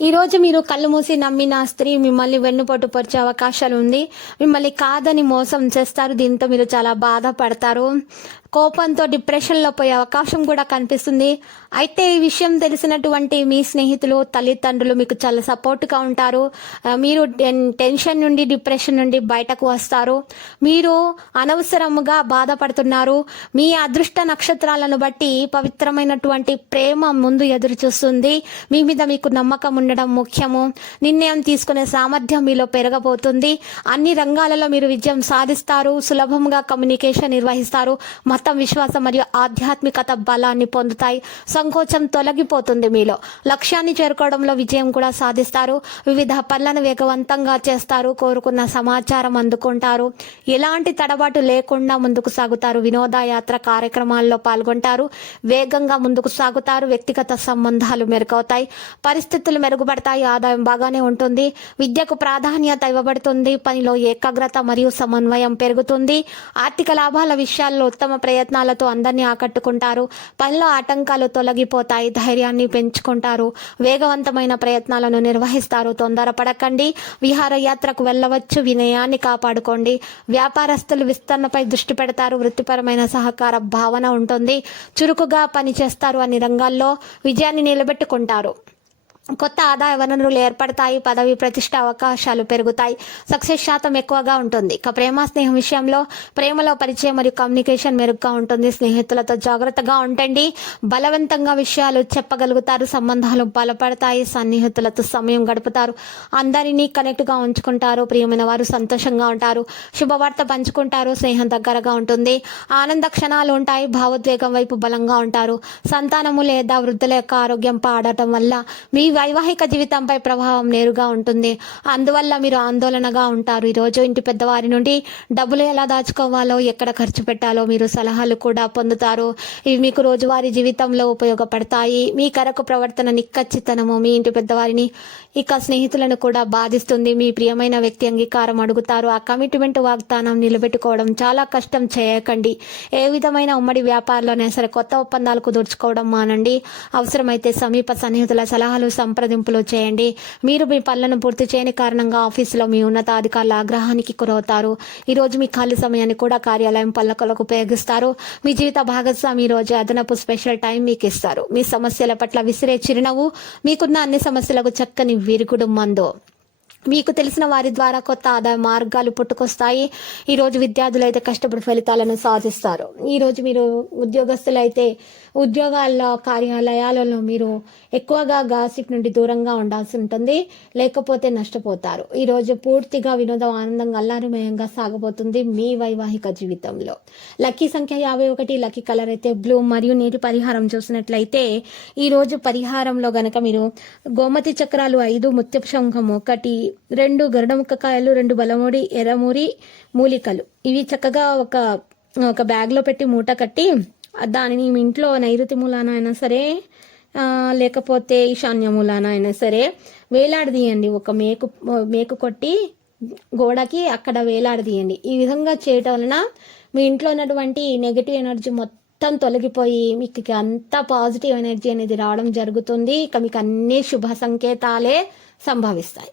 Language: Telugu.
ఈ రోజు మీరు కళ్ళు మూసి నమ్మిన స్త్రీ మిమ్మల్ని వెన్నుపోటు పరిచే అవకాశాలు ఉంది. మిమ్మల్ని కాదని మోసం చేస్తారు. దీంతో మీరు చాలా బాధపడతారు. కోపంతో డిప్రెషన్లో పోయే అవకాశం కూడా కనిపిస్తుంది. అయితే ఈ విషయం తెలిసినటువంటి మీ స్నేహితులు తల్లిదండ్రులు మీకు చాలా సపోర్ట్గా ఉంటారు. మీరు టెన్షన్ నుండి డిప్రెషన్ నుండి బయటకు వస్తారు. మీరు అనవసరముగా బాధపడుతున్నారు. మీ అదృష్ట నక్షత్రాలను బట్టి పవిత్రమైనటువంటి ప్రేమ ముందు ఎదురు చూస్తుంది. మీ మీద మీకు నమ్మకం ఉండడం ముఖ్యము. నిర్ణయం తీసుకునే సామర్థ్యం మీలో పెరగబోతుంది. అన్ని రంగాలలో మీరు విజయం సాధిస్తారు. సులభంగా కమ్యూనికేషన్ నిర్వహిస్తారు. ఆత్మవిశ్వాసం మరియు ఆధ్యాత్మికత బలాన్ని పొందుతాయి. సంకోచం తొలగిపోతుంది మీలో. లక్ష్యాన్ని చేరుకోవడంలో విజయం కూడా సాధిస్తారు. వివిధ పనులను వేగవంతంగా చేస్తారు. కోరుకున్న సమాచారం అందుకుంటారు. ఎలాంటి తడబాటు లేకుండా ముందుకు సాగుతారు. వినోదయాత్ర కార్యక్రమాల్లో పాల్గొంటారు. వేగంగా ముందుకు సాగుతారు. వ్యక్తిగత సంబంధాలు మెరుగవుతాయి. పరిస్థితులు మెరుగుపడతాయి. ఆదాయం బాగానే ఉంటుంది. విద్యకు ప్రాధాన్యత ఇవ్వబడుతుంది. పనిలో ఏకాగ్రత మరియు సమన్వయం పెరుగుతుంది. ఆర్థిక లాభాల విషయాల్లో ఉత్తమ ప్రయత్నాలతో అందరినీ ఆకట్టుకుంటారు. పనిలో ఆటంకాలు తొలగిపోతాయి. ధైర్యాన్ని పెంచుకుంటారు. వేగవంతమైన ప్రయత్నాలను నిర్వహిస్తారు. తొందరపడకండి. విహారయాత్రకు వెళ్ళవచ్చు. వినయాన్ని కాపాడుకోండి. వ్యాపారస్తులు విస్తరణపై దృష్టి పెడతారు. వృత్తిపరమైన సహకార భావన ఉంటుంది. చురుకుగా పనిచేస్తారు అన్ని రంగాల్లో. విజయాన్ని నిలబెట్టుకుంటారు. కొత్త ఆదాయ వనరులు ఏర్పడతాయి పదవి ప్రతిష్ట అవకాశాలు పెరుగుతాయి సక్సెస్ శాతం ఎక్కువగా ఉంటుంది. ఇక ప్రేమ స్నేహం విషయంలో ప్రేమలో పరిచయం మరియు కమ్యూనికేషన్ మెరుగ్గా ఉంటుంది. స్నేహితులతో జాగ్రత్తగా ఉండండి. బలవంతంగా విషయాలు చెప్పగలుగుతారు సంబంధాలు బలపడతాయి సన్నిహితులతో సమయం గడుపుతారు. అందరినీ కనెక్ట్గా ఉంచుకుంటారు ప్రియమైన వారు సంతోషంగా ఉంటారు శుభవార్త పంచుకుంటారు స్నేహం దగ్గరగా ఉంటుంది. ఆనంద క్షణాలు ఉంటాయి భావోద్వేగం వైపు బలంగా ఉంటారు. సంతానము లేదా వృద్ధుల యొక్క ఆరోగ్యం పాడటం వల్ల మీ వైవాహిక జీవితంపై ప్రభావం నేరుగా ఉంటుంది. అందువల్ల మీరు ఆందోళనగా ఉంటారు. ఈరోజు ఇంటి పెద్దవారి నుండి డబ్బులు ఎలా దాచుకోవాలో ఎక్కడ ఖర్చు పెట్టాలో మీరు సలహాలు కూడా పొందుతారు. ఇవి మీకు రోజువారీ జీవితంలో ఉపయోగపడతాయి. మీ కరకు ప్రవర్తన నిక్కచ్చితనము మీ ఇంటి పెద్దవారిని ఇక స్నేహితులను కూడా బాధిస్తుంది. మీ ప్రియమైన వ్యక్తి అంగీకారం అడుగుతారు. ఆ కమిట్మెంట్ వాగ్దానం నిలబెట్టుకోవడం చాలా కష్టం చేయకండి. ఏ విధమైన ఉమ్మడి వ్యాపారంలోనే సరే కొత్త ఒప్పందాలు కుదుర్చుకోవడం మానండి. అవసరమైతే సమీప సన్నిహితుల సలహాలు సంప్రదింపులు చేయండి. మీరు మీ పనులను పూర్తి చేయని కారణంగా ఆఫీసులో మీ ఉన్నతాధికారుల ఆగ్రహానికి గురవుతారు. ఈరోజు మీ ఖాళీ సమయాన్ని కూడా కార్యాలయం పల్లకలకు ఉపయోగిస్తారు. మీ జీవిత భాగస్వామి రోజు అదనపు స్పెషల్ టైం మీకు ఇస్తారు. మీ సమస్యల పట్ల విసిరే చిరునవ్వు మీకున్న అన్ని సమస్యలకు చక్కని విరుగుడు మందు. మీకు తెలిసిన వారి ద్వారా కొత్త ఆదాయ మార్గాలు పుట్టుకొస్తాయి. ఈ రోజు విద్యార్థులు అయితే కష్టపడి ఫలితాలను సాధిస్తారు. ఈ రోజు మీరు ఉద్యోగస్తులు అయితే ఉద్యోగాల్లో కార్యాలయాలలో మీరు ఎక్కువగా గాసిప్ నుండి దూరంగా ఉండాల్సి ఉంటుంది. లేకపోతే నష్టపోతారు. ఈ రోజు పూర్తిగా వినోదం ఆనందంగా అల్లారుమయంగా సాగబోతుంది మీ వైవాహిక జీవితంలో. లక్కీ సంఖ్య యాభై ఒకటి లక్కీ కలర్ అయితే బ్లూ. మరియు నీటి పరిహారం చూసినట్లయితే ఈ రోజు పరిహారంలో గనక మీరు గోమతి చక్రాలు ఐదు ముత్యపు శంఖం ఒకటి రెండు గరుడముక్కకాయలు రెండు బలమూడి ఎర్రమూరి మూలికలు. ఇవి చక్కగా ఒక ఒక బ్యాగ్లో పెట్టి మూట కట్టి దానిని మీ ఇంట్లో నైరుతి మూలాన అయినా సరే లేకపోతే ఈశాన్య మూలాన అయినా సరే వేలాడదీయండి. ఒక మేకు మేకు కొట్టి గోడకి అక్కడ వేలాడదీయండి. ఈ విధంగా చేయటం వలన మీ ఇంట్లో ఉన్నటువంటి నెగటివ్ ఎనర్జీ మొత్తం తొలగిపోయి మీకు అంతా పాజిటివ్ ఎనర్జీ అనేది రావడం జరుగుతుంది. ఇక మీకు అన్ని శుభ సంకేతాలే సంభవిస్తాయి.